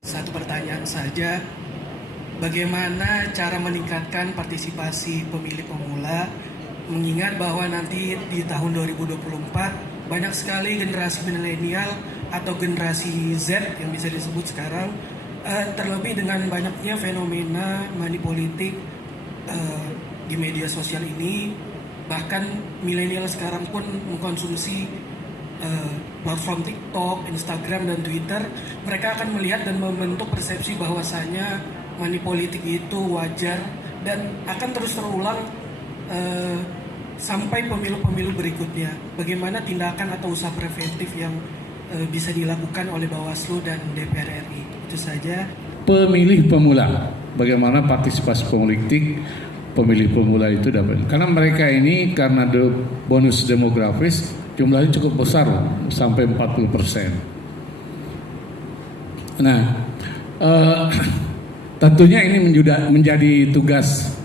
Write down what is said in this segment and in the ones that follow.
Satu pertanyaan saja, bagaimana cara meningkatkan partisipasi pemilih pemula, mengingat bahwa nanti di tahun 2024 banyak sekali generasi milenial atau generasi Z yang bisa disebut sekarang, terlebih dengan banyaknya fenomena money politik di media sosial ini, bahkan milenial sekarang pun mengkonsumsi platform TikTok, Instagram, dan Twitter. Mereka akan melihat dan membentuk persepsi bahwasanya money politik itu wajar dan akan terus terulang sampai pemilu-pemilu berikutnya. Bagaimana tindakan atau usaha preventif yang bisa dilakukan oleh Bawaslu dan DPR RI? Itu saja. Pemilih pemula, bagaimana partisipasi politik pemilih pemula itu dapat, karena mereka ini karena bonus demografis jumlahnya cukup besar sampai 40%. Nah, tentunya ini menjadi tugas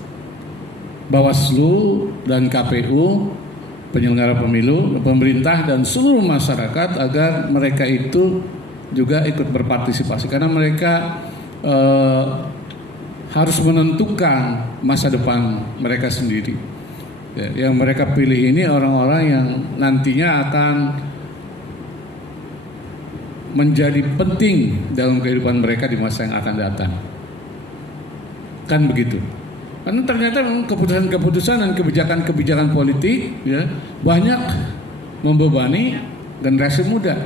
Bawaslu dan KPU, penyelenggara pemilu, pemerintah dan seluruh masyarakat agar mereka itu juga ikut berpartisipasi, karena mereka harus menentukan masa depan mereka sendiri. Ya, yang mereka pilih ini orang-orang yang nantinya akan menjadi penting dalam kehidupan mereka di masa yang akan datang. Kan begitu. Karena ternyata keputusan-keputusan dan kebijakan-kebijakan politik ya banyak membebani generasi muda.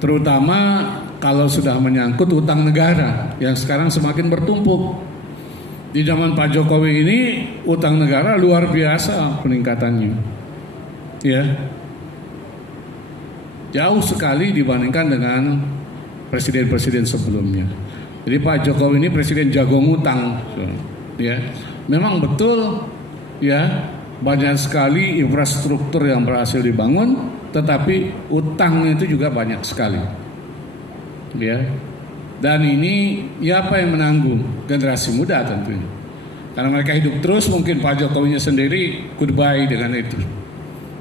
Terutama kalau sudah menyangkut utang negara yang sekarang semakin bertumpuk. Di zaman Pak Jokowi ini utang negara luar biasa peningkatannya. Ya. Jauh sekali dibandingkan dengan presiden-presiden sebelumnya. Jadi Pak Jokowi ini presiden jago ngutang. Ya. Memang betul ya, banyak sekali infrastruktur yang berhasil dibangun, tetapi utangnya itu juga banyak sekali. Ya. Dan ini ya apa yang menanggung? Generasi muda tentunya. Karena mereka hidup terus, mungkin Pak Jokowinya sendiri goodbye dengan itu.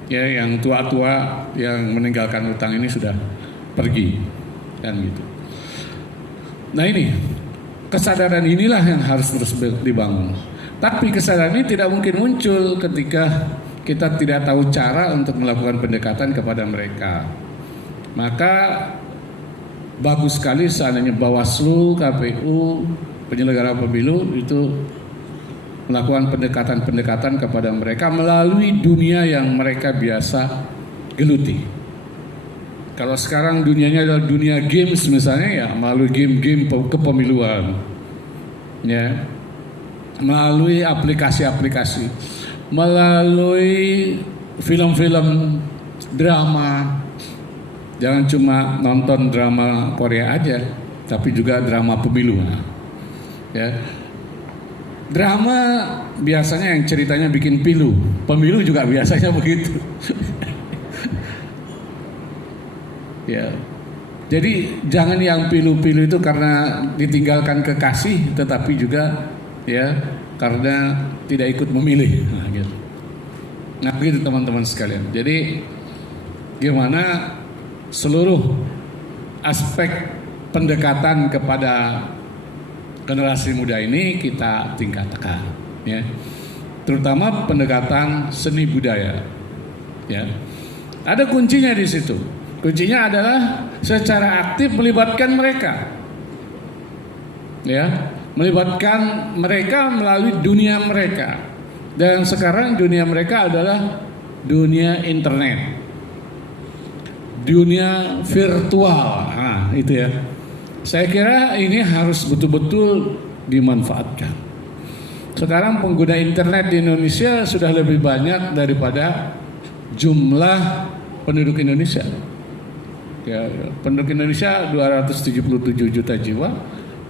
Ya, yang tua-tua yang meninggalkan utang ini sudah pergi kan gitu. Nah, ini kesadaran inilah yang harus terus dibangun. Tapi kesadaran ini tidak mungkin muncul ketika kita tidak tahu cara untuk melakukan pendekatan kepada mereka. Maka bagus sekali seandainya Bawaslu, KPU, penyelenggara pemilu itu melakukan pendekatan-pendekatan kepada mereka melalui dunia yang mereka biasa geluti. Kalau sekarang dunianya adalah dunia games misalnya, ya melalui game-game kepemiluan, ya, melalui aplikasi-aplikasi, melalui film-film drama. Jangan cuma nonton drama Korea aja, tapi juga drama pemilu. Ya. Drama biasanya yang ceritanya bikin pilu, pemilu juga biasanya begitu. Ya. Jadi jangan yang pilu-pilu itu karena ditinggalkan kekasih, tetapi juga ya karena tidak ikut memilih. Nah gitu teman-teman sekalian. Jadi gimana seluruh aspek pendekatan kepada generasi muda ini kita tingkatkan, ya. Terutama pendekatan seni budaya, ya. Ada kuncinya di situ. Kuncinya adalah secara aktif melibatkan mereka, ya, melibatkan mereka melalui dunia mereka. Dan sekarang dunia mereka adalah dunia internet. Dunia virtual, nah itu ya. Saya kira ini harus betul-betul dimanfaatkan. Sekarang pengguna internet di Indonesia sudah lebih banyak daripada jumlah penduduk Indonesia. Ya, penduduk Indonesia 277 juta jiwa,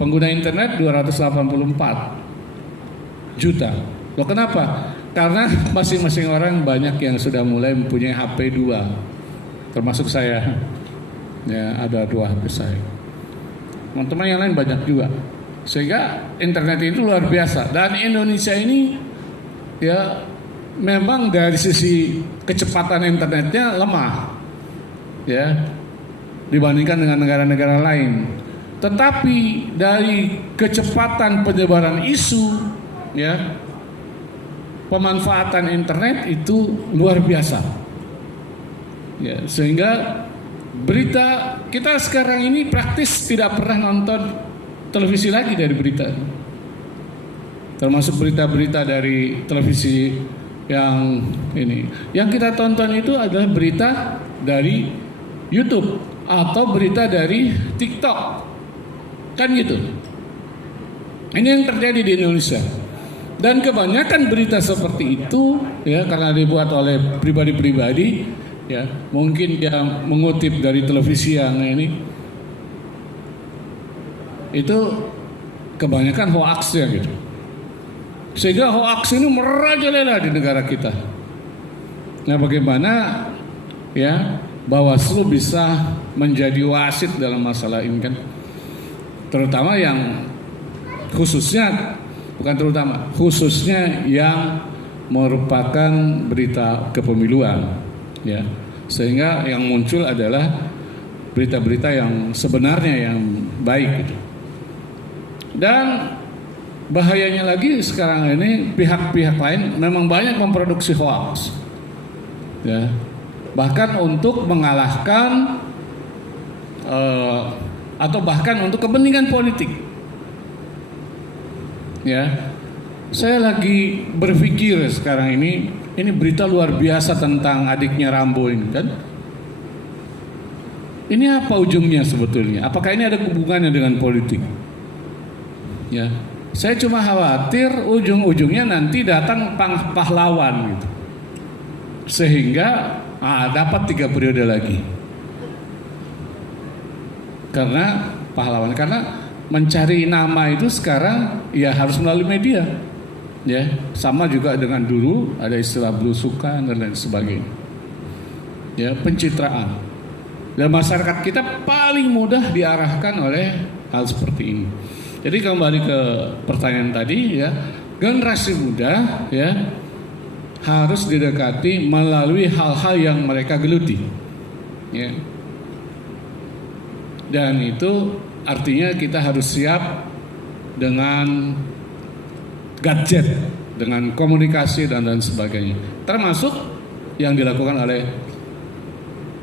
pengguna internet 284 juta. Loh kenapa? Karena masing-masing orang banyak yang sudah mulai mempunyai HP 2. Termasuk saya, ya ada 2 HP saya. Teman-teman yang lain banyak juga. Sehingga internet itu luar biasa. Dan Indonesia ini ya memang dari sisi kecepatan internetnya lemah, ya dibandingkan dengan negara-negara lain. tetapi dari kecepatan penyebaran isu, ya, pemanfaatan internet itu luar biasa. Ya, sehingga berita kita sekarang ini praktis tidak pernah nonton televisi lagi dari berita. Termasuk berita-berita dari televisi yang ini. Yang kita tonton itu adalah berita dari YouTube atau berita dari TikTok. Kan gitu. Ini yang terjadi di Indonesia. Dan kebanyakan berita seperti itu ya karena dibuat oleh pribadi-pribadi ya, mungkin yang mengutip dari televisi yang ini itu kebanyakan hoax ya gitu. Sehingga hoax ini merajalela di negara kita. Nah, bagaimana ya Bawaslu bisa menjadi wasit dalam masalah ini kan? Terutama yang khususnya, bukan terutama, khususnya yang merupakan berita kepemiluan, ya. Sehingga yang muncul adalah berita-berita yang sebenarnya yang baik gitu. Dan bahayanya lagi sekarang ini pihak-pihak lain memang banyak memproduksi hoax, ya, bahkan untuk mengalahkan atau bahkan untuk kepentingan politik. Ya, saya lagi berpikir sekarang ini berita luar biasa tentang adiknya Rambo ini kan. Ini apa ujungnya sebetulnya? Apakah ini ada hubungannya dengan politik? Ya. Saya cuma khawatir ujung-ujungnya nanti datang pahlawan gitu. Sehingga dapat 3 periode lagi. Karena pahlawan, karena mencari nama itu sekarang ya harus melalui media. Ya, sama juga dengan dulu ada istilah belusukan dan lain sebagainya. Ya, pencitraan. Dan masyarakat kita paling mudah diarahkan oleh hal seperti ini. Jadi kembali ke pertanyaan tadi ya, generasi muda ya harus didekati melalui hal-hal yang mereka geluti. Ya. Dan itu artinya kita harus siap dengan gadget, dengan komunikasi dan sebagainya. Termasuk yang dilakukan oleh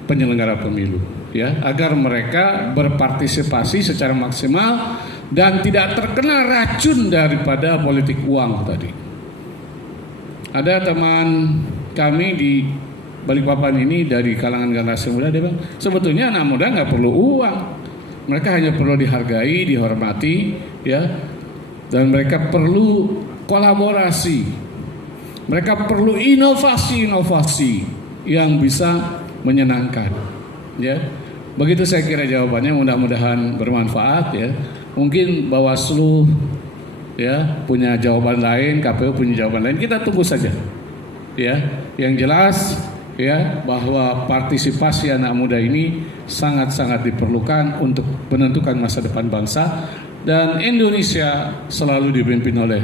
penyelenggara pemilu ya, agar mereka berpartisipasi secara maksimal dan tidak terkena racun daripada politik uang tadi. Ada teman kami di Balikpapan ini dari kalangan generasi muda, dia bilang sebetulnya anak muda nggak perlu uang, mereka hanya perlu dihargai, dihormati, ya, dan mereka perlu kolaborasi, mereka perlu inovasi-inovasi yang bisa menyenangkan, ya. Begitu saya kira jawabannya, mudah-mudahan bermanfaat ya. Mungkin Bawaslu ya punya jawaban lain, KPU punya jawaban lain. Kita tunggu saja. Ya, yang jelas ya bahwa partisipasi anak muda ini sangat-sangat diperlukan untuk menentukan masa depan bangsa, dan Indonesia selalu dipimpin oleh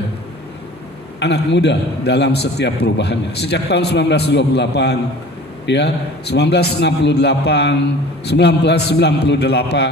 anak muda dalam setiap perubahannya. Sejak tahun 1928 ya, 1968, 1998